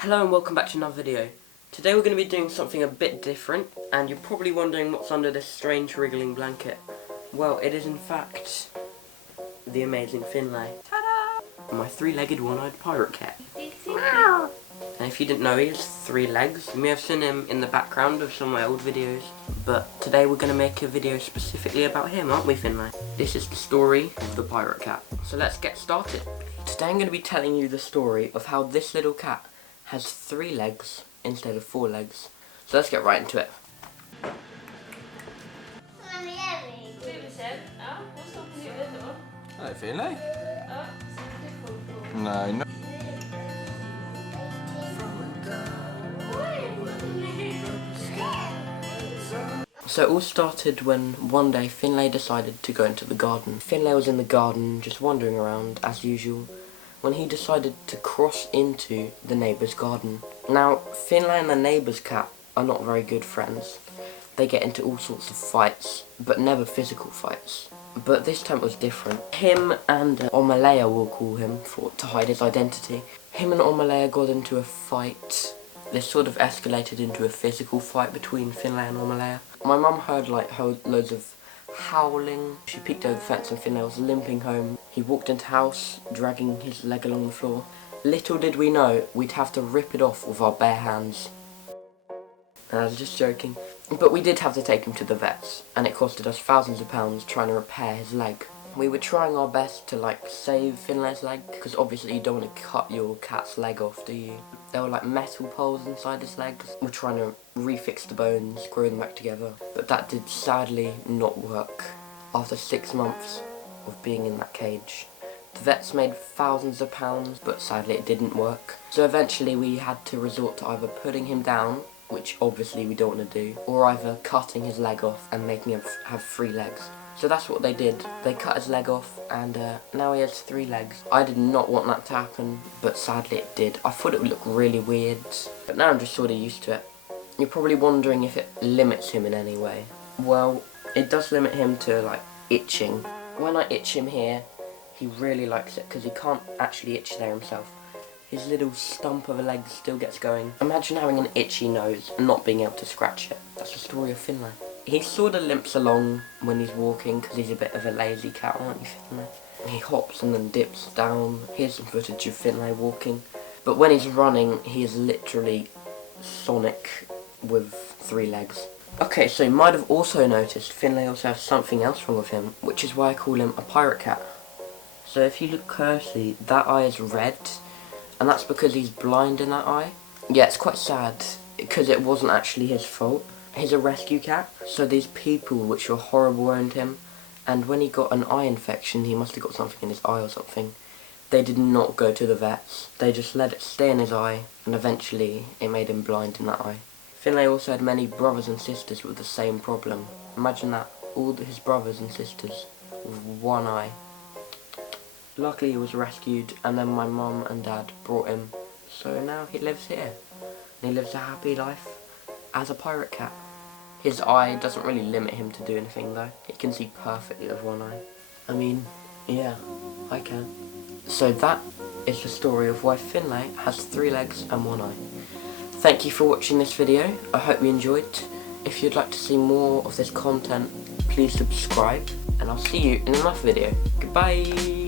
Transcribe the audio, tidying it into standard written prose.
Hello and welcome back to another video. Today we're going to be doing something a bit different, and you're probably wondering what's under this strange wriggling blanket. Well, it is in fact the amazing Finlay. Ta-da! My three-legged one-eyed pirate cat. And if you didn't know, he has 3 legs. You may have seen him in the background of some of my old videos, but today we're going to make a video specifically about him, aren't we, Finlay? This is the story of the pirate cat. So let's get started. Today I'm going to be telling you the story of how this little cat has 3 legs instead of 4 legs. So let's get right into it. Hello, Finlay. No. So it all started when one day Finlay decided to go into the garden. Finlay was in the garden just wandering around as usual when he decided to cross into the neighbour's garden. Now, Finlay and the neighbour's cat are not very good friends. They get into all sorts of fights, but never physical fights. But this time it was different. Him and Omalea, we'll call him, to hide his identity. Him and Omalea got into a fight. This sort of escalated into a physical fight between Finlay and Omalea. My mum heard loads of howling. She peeked over the fence and Finlay was limping home. He walked into the house, dragging his leg along the floor. Little did we know we'd have to rip it off with our bare hands. And I was just joking. But we did have to take him to the vets, and it costed us thousands of pounds trying to repair his leg. We were trying our best to save Finlay's leg, because obviously you don't want to cut your cat's leg off, do you? There were metal poles inside his legs. We're trying to refix the bones, grow them back together. But that did sadly not work. After 6 months of being in that cage, the vets made thousands of pounds, but sadly it didn't work. So eventually we had to resort to either putting him down, which obviously we don't want to do, or either cutting his leg off and making him have 3 legs. So that's what they did. They cut his leg off, and now he has 3 legs. I did not want that to happen, but sadly it did. I thought it would look really weird, but now I'm just sort of used to it. You're probably wondering if it limits him in any way. Well, it does limit him to itching. When I itch him here, he really likes it because he can't actually itch there himself. His little stump of a leg still gets going. Imagine having an itchy nose and not being able to scratch it. That's the story of Finlay. He sort of limps along when he's walking because he's a bit of a lazy cat, aren't you, Finlay? He hops and then dips down. Here's some footage of Finlay walking. But when he's running, he is literally Sonic with 3 legs. Okay, so you might have also noticed Finlay also has something else wrong with him, which is why I call him a pirate cat. So if you look closely, that eye is red, and that's because he's blind in that eye. Yeah, it's quite sad, because it wasn't actually his fault. He's a rescue cat, so these people which were horrible owned him, and when he got an eye infection, he must have got something in his eye or something. They did not go to the vets. They just let it stay in his eye, and eventually it made him blind in that eye. Finlay also had many brothers and sisters with the same problem. Imagine that, all his brothers and sisters with 1 eye. Luckily he was rescued, and then my mum and dad brought him, so now he lives here. And he lives a happy life as a pirate cat. His eye doesn't really limit him to do anything though. He can see perfectly with 1 eye. I mean, yeah, I can. So that is the story of why Finlay has 3 legs and 1 eye. Thank you for watching this video. I hope you enjoyed. If you'd like to see more of this content, please subscribe, and I'll see you in another video. Goodbye!